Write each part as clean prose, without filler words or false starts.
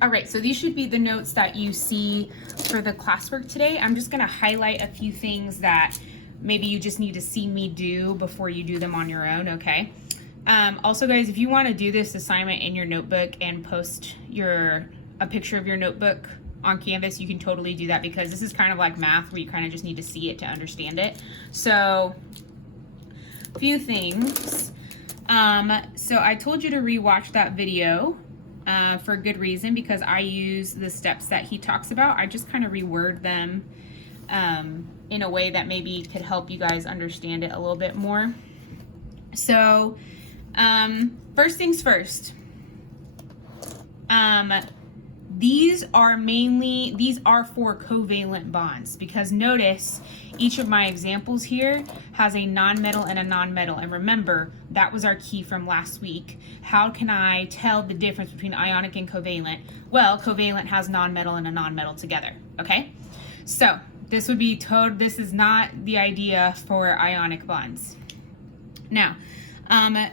All right, so these should be the notes that you see for the classwork today. I'm just gonna highlight a few things that maybe you just need to see me do before you do them on your own, okay? Also guys, if you wanna do this assignment in your notebook and post a picture of your notebook on Canvas, you can totally do that because this is kind of like math where you kind of just need to see it to understand it. So, a few things. So I told you to rewatch that video for a good reason because I use the steps that he talks about. I just kind of reword them in a way that maybe could help you guys understand it a little bit more. So first things first, these are for covalent bonds because notice each of my examples here has a nonmetal and a nonmetal. And remember, that was our key from last week. How can I tell the difference between ionic and covalent? Well, covalent has nonmetal and a nonmetal together, okay? So this would be this is not the idea for ionic bonds. Now,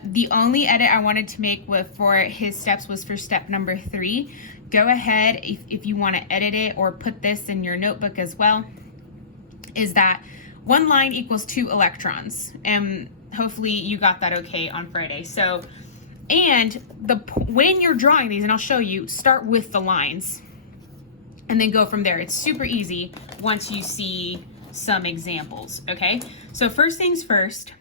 the only edit I wanted to make for his steps was for step number 3. Go ahead if you want to edit it or put this in your notebook as well, is that one line equals 2 electrons. And hopefully you got that okay on Friday. So, and when you're drawing these, and I'll show you, start with the lines and then go from there. It's super easy once you see some examples, okay? So first things first,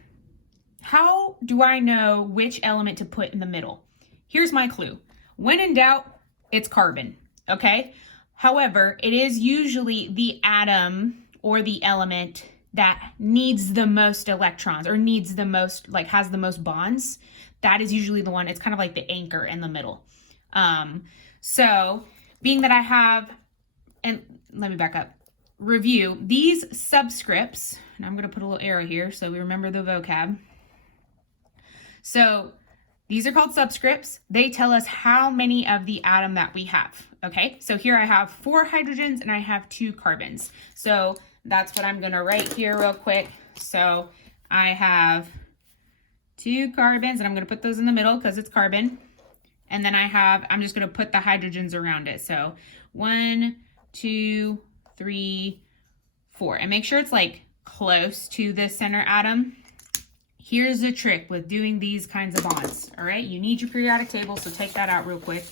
how do I know which element to put in the middle? Here's my clue. When in doubt, it's carbon, okay? However, it is usually the atom or the element that needs the most electrons or needs the most, like has the most bonds. That is usually the one, it's kind of like the anchor in the middle. So being that I have, and let me back up, review, these subscripts, and I'm gonna put a little arrow here so we remember the vocab. So these are called subscripts. They tell us how many of the atom that we have, okay? So here I have 4 hydrogens and I have 2 carbons. So that's what I'm gonna write here real quick. So I have 2 carbons and I'm gonna put those in the middle because it's carbon. And then I'm just gonna put the hydrogens around it. So 1, 2, 3, 4. And make sure it's like close to the center atom. Here's the trick with doing these kinds of bonds, all right? You need your periodic table, so take that out real quick.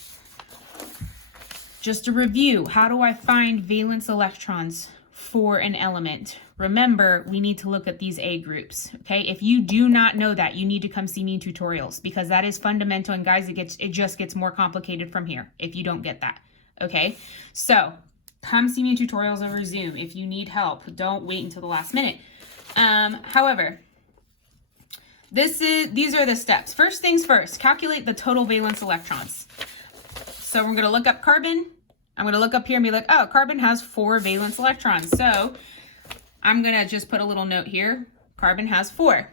Just to review, how do I find valence electrons for an element? Remember, we need to look at these A groups, okay? If you do not know that, you need to come see me in tutorials because that is fundamental, and guys, it just gets more complicated from here if you don't get that, okay? So come see me in tutorials over Zoom if you need help. Don't wait until the last minute. However, these are the steps. First things first, calculate the total valence electrons. So we're gonna look up carbon. I'm gonna look up here and be like, oh, carbon has 4 valence electrons. So I'm gonna just put a little note here. Carbon has 4.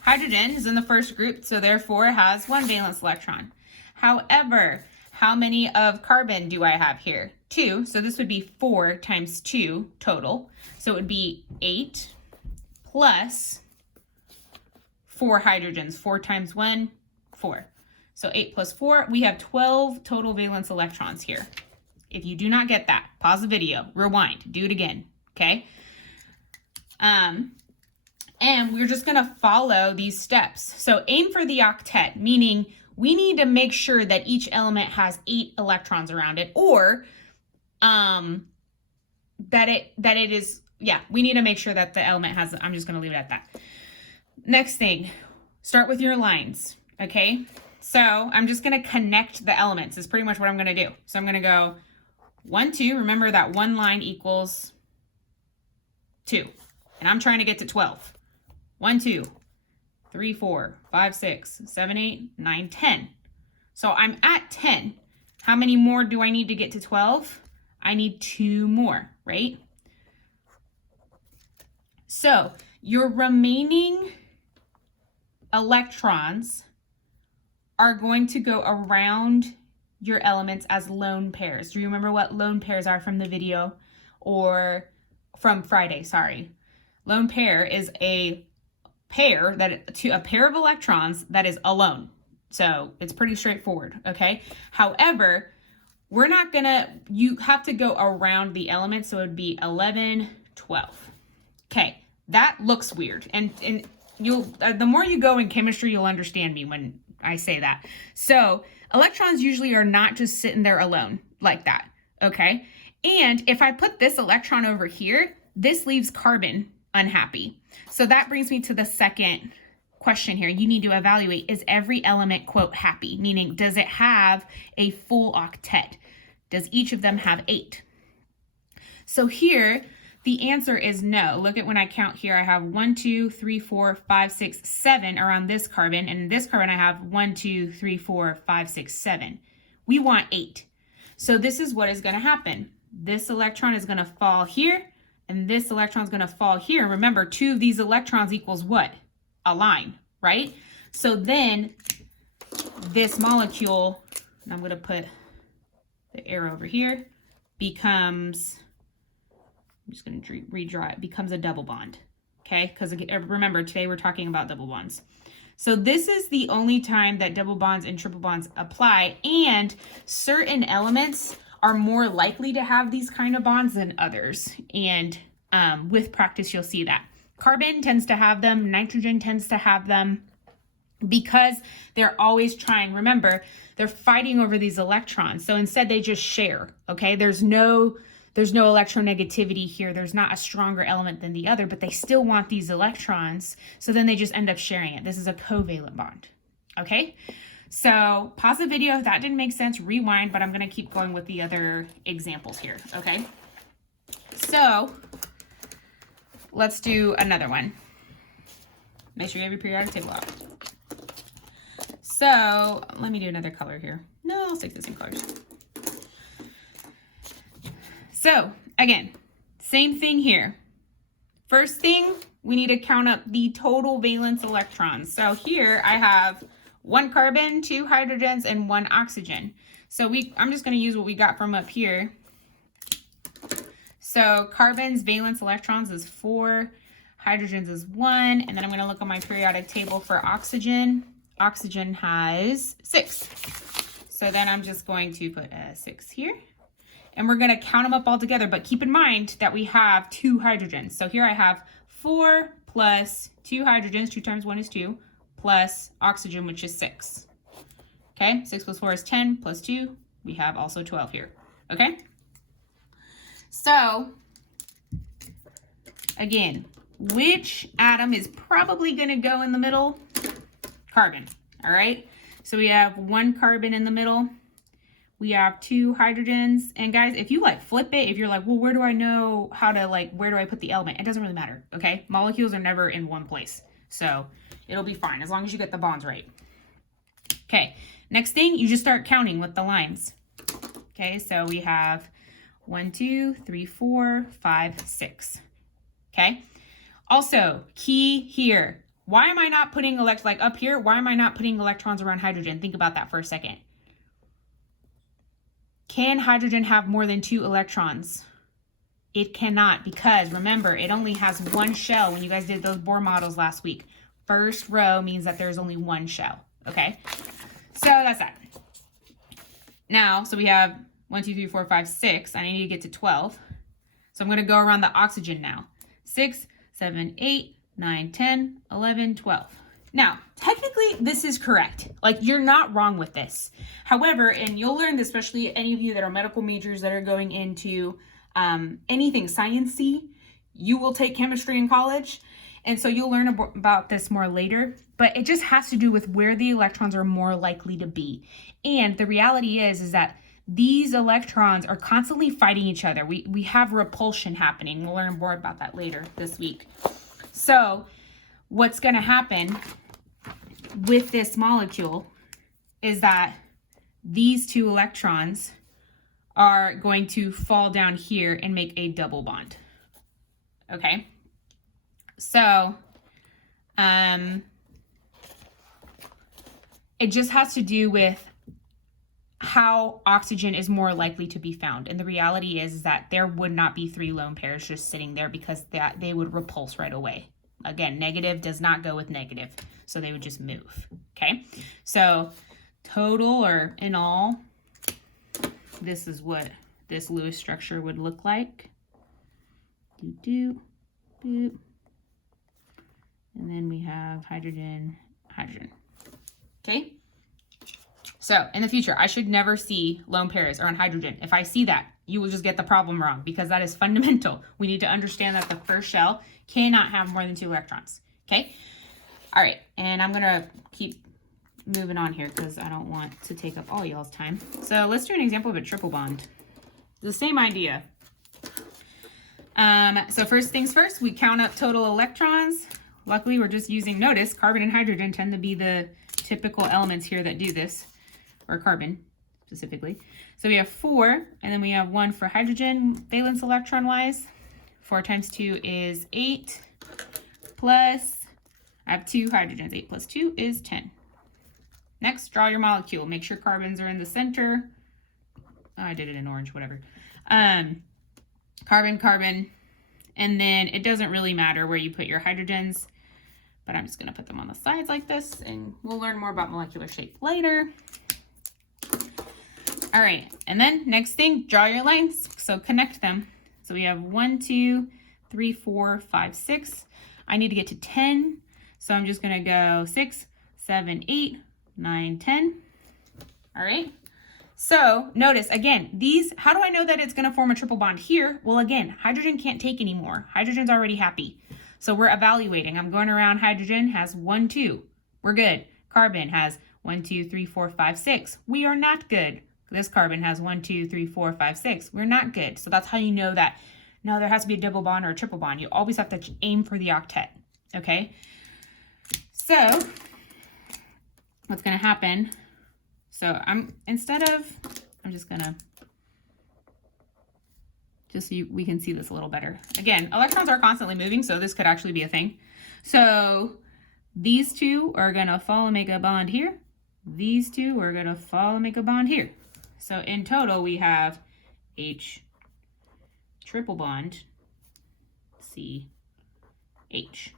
Hydrogen is in the first group, so therefore it has 1 valence electron. However, how many of carbon do I have here? 2, so this would be 4 times 2 total. So it would be 8 plus 4 hydrogens. 4 times 1, 4. So 8 plus 4, we have 12 total valence electrons here. If you do not get that, pause the video, rewind, do it again, okay? And we're just gonna follow these steps. So aim for the octet, meaning we need to make sure that each element has 8 electrons around it, or that it is, yeah, we need to make sure that the element has, I'm just gonna leave it at that. Next thing, start with your lines, okay? So I'm just gonna connect the elements is pretty much what I'm gonna do. So I'm gonna go 1, 2, remember that one line equals 2, and I'm trying to get to 12. 1, 2, 3, 4, 5, 6, 7, 8, 9, 10. So I'm at 10. How many more do I need to get to 12? I need 2 more, right? So your remaining electrons are going to go around your elements as lone pairs. Do you remember what lone pairs are from the video or from Friday? Sorry. Lone pair is a pair a pair of electrons that is alone. So it's pretty straightforward, okay? However, we're not gonna, you have to go around the elements. So it would be 11, 12. Okay, that looks weird. And you'll, the more you go in chemistry, you'll understand me when I say that. So electrons usually are not just sitting there alone like that, okay? And if I put this electron over here, this leaves carbon unhappy. So that brings me to the second question here. You need to evaluate, is every element, quote, happy? Meaning, does it have a full octet? Does each of them have 8? So here, the answer is no. Look at when I count here, I have 1, 2, 3, 4, 5, 6, 7 around this carbon. And in this carbon, I have 1, 2, 3, 4, 5, 6, 7. We want 8. So this is what is going to happen. This electron is going to fall here, and this electron is going to fall here. Remember, 2 of these electrons equals what? A line, right? So then this molecule, and I'm going to put the arrow over here, becomes, I'm just going to redraw it, becomes a double bond, okay? Because remember, today we're talking about double bonds. So this is the only time that double bonds and triple bonds apply, and certain elements are more likely to have these kind of bonds than others. And with practice, you'll see that. Carbon tends to have them, nitrogen tends to have them, because they're always trying, remember, they're fighting over these electrons. So instead they just share, okay? There's no electronegativity here. There's not a stronger element than the other, but they still want these electrons. So then they just end up sharing it. This is a covalent bond, okay? So pause the video if that didn't make sense, rewind, but I'm gonna keep going with the other examples here, okay? So let's do another one. Make sure you have your periodic table out. So let me do another color here. No, I'll stick to the same colors. So again, same thing here. First thing, we need to count up the total valence electrons. So here I have 1 carbon, 2 hydrogens, and 1 oxygen. So I'm just going to use what we got from up here. So carbon's valence electrons is 4, hydrogens is 1, and then I'm going to look on my periodic table for oxygen. Oxygen has 6. So then I'm just going to put a 6 here. And we're going to count them up all together, but keep in mind that we have 2 hydrogens. So here I have 4 plus 2 hydrogens, 2 times 1 is 2, plus oxygen, which is 6. Okay, 6 plus 4 is 10, plus 2, we have also 12 here, okay? So, again, which atom is probably going to go in the middle? Carbon, all right? So we have 1 carbon in the middle. We have 2 hydrogens. And guys, if you like flip it, if you're like, well, where do I know how to where do I put the element? It doesn't really matter, okay? Molecules are never in one place. So it'll be fine as long as you get the bonds right. Okay, next thing, you just start counting with the lines. Okay, so we have 1, 2, 3, 4, 5, 6. Okay, also key here. Why am I not putting up here? Why am I not putting electrons around hydrogen? Think about that for a second. Can hydrogen have more than 2 electrons? It cannot, because remember, it only has 1 shell. When you guys did those Bohr models last week, first row means that there's only 1 shell, okay? So that's that. Now, so we have 1, 2, 3, 4, 5, 6. I need to get to 12. So I'm going to go around the oxygen now. 6, 7, 8, 9, 10, 11, 12. Now, technically, this is correct. You're not wrong with this. However, and you'll learn this, especially any of you that are medical majors that are going into anything science-y, you will take chemistry in college. And so you'll learn about this more later, but it just has to do with where the electrons are more likely to be. And the reality is that these electrons are constantly fighting each other. We have repulsion happening. We'll learn more about that later this week. So what's going to happen with this molecule is that these 2 electrons are going to fall down here and make a double bond. Okay? So, it just has to do with how oxygen is more likely to be found. And the reality is that there would not be 3 lone pairs just sitting there, because they would repulse right away. Again, negative does not go with negative, so they would just move, okay? So total, or in all, this is what this Lewis structure would look like. Boop. And then we have hydrogen, hydrogen. Okay? So in the future, I should never see lone pairs or on hydrogen. If I see that, you will just get the problem wrong because that is fundamental. We need to understand that the first shell cannot have more than 2 electrons. Okay? All right, and I'm gonna keep moving on here because I don't want to take up all y'all's time. So let's do an example of a triple bond. The same idea. So first things first, we count up total electrons. Luckily, we're just using, notice, carbon and hydrogen tend to be the typical elements here that do this, or carbon specifically. So we have 4, and then we have 1 for hydrogen, valence electron-wise. 4 times 2 is 8, plus, I have 2 hydrogens. 8 plus 2 is 10. Next, draw your molecule. Make sure carbons are in the center. Oh, I did it in orange, whatever. Carbon, carbon, and then it doesn't really matter where you put your hydrogens, but I'm just going to put them on the sides like this, and we'll learn more about molecular shape later. All right, and then next thing, draw your lines, so connect them. So we have 1, 2, 3, 4, 5, 6. I need to get to 10, so I'm just going to go 6, 7, 8, 9, 10. All right. So notice again, these, how do I know that it's going to form a triple bond here? Well, again, hydrogen can't take anymore. Hydrogen's already happy. So we're evaluating. I'm going around, hydrogen has 1, 2. We're good. Carbon has 1, 2, 3, 4, 5, 6. We are not good. This carbon has 1, 2, 3, 4, 5, 6. We're not good. So that's how you know that, no, there has to be a double bond or a triple bond. You always have to aim for the octet. Okay? So what's going to happen? So I'm just gonna, just so we can see this a little better. Again, electrons are constantly moving, so this could actually be a thing. So these 2 are gonna fall and make a bond here. These 2 are gonna fall and make a bond here. So in total, we have H triple bond CH.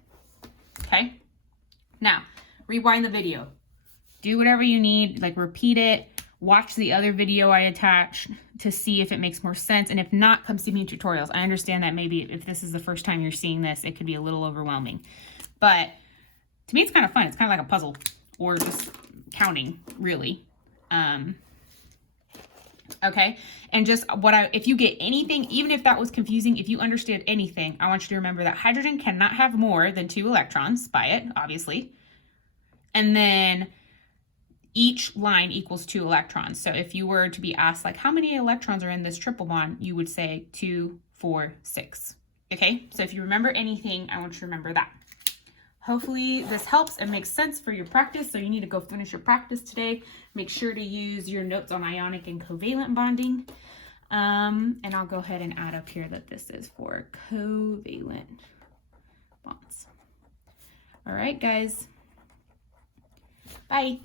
Okay? Now, rewind the video. Do whatever you need, like repeat it, watch the other video I attached to see if it makes more sense. And if not, come see me in tutorials. I understand that maybe if this is the first time you're seeing this, it could be a little overwhelming. But to me, it's kind of fun. It's kind of like a puzzle or just counting, really. Okay, and just if you get anything, even if that was confusing, if you understood anything, I want you to remember that hydrogen cannot have more than 2 electrons by it, obviously. And then each line equals 2 electrons. So if you were to be asked, like, how many electrons are in this triple bond, you would say 2, 4, 6. Okay, so if you remember anything, I want you to remember that. Hopefully this helps and makes sense for your practice. So you need to go finish your practice today. Make sure to use your notes on ionic and covalent bonding. And I'll go ahead and add up here that this is for covalent bonds. All right, guys. Bye.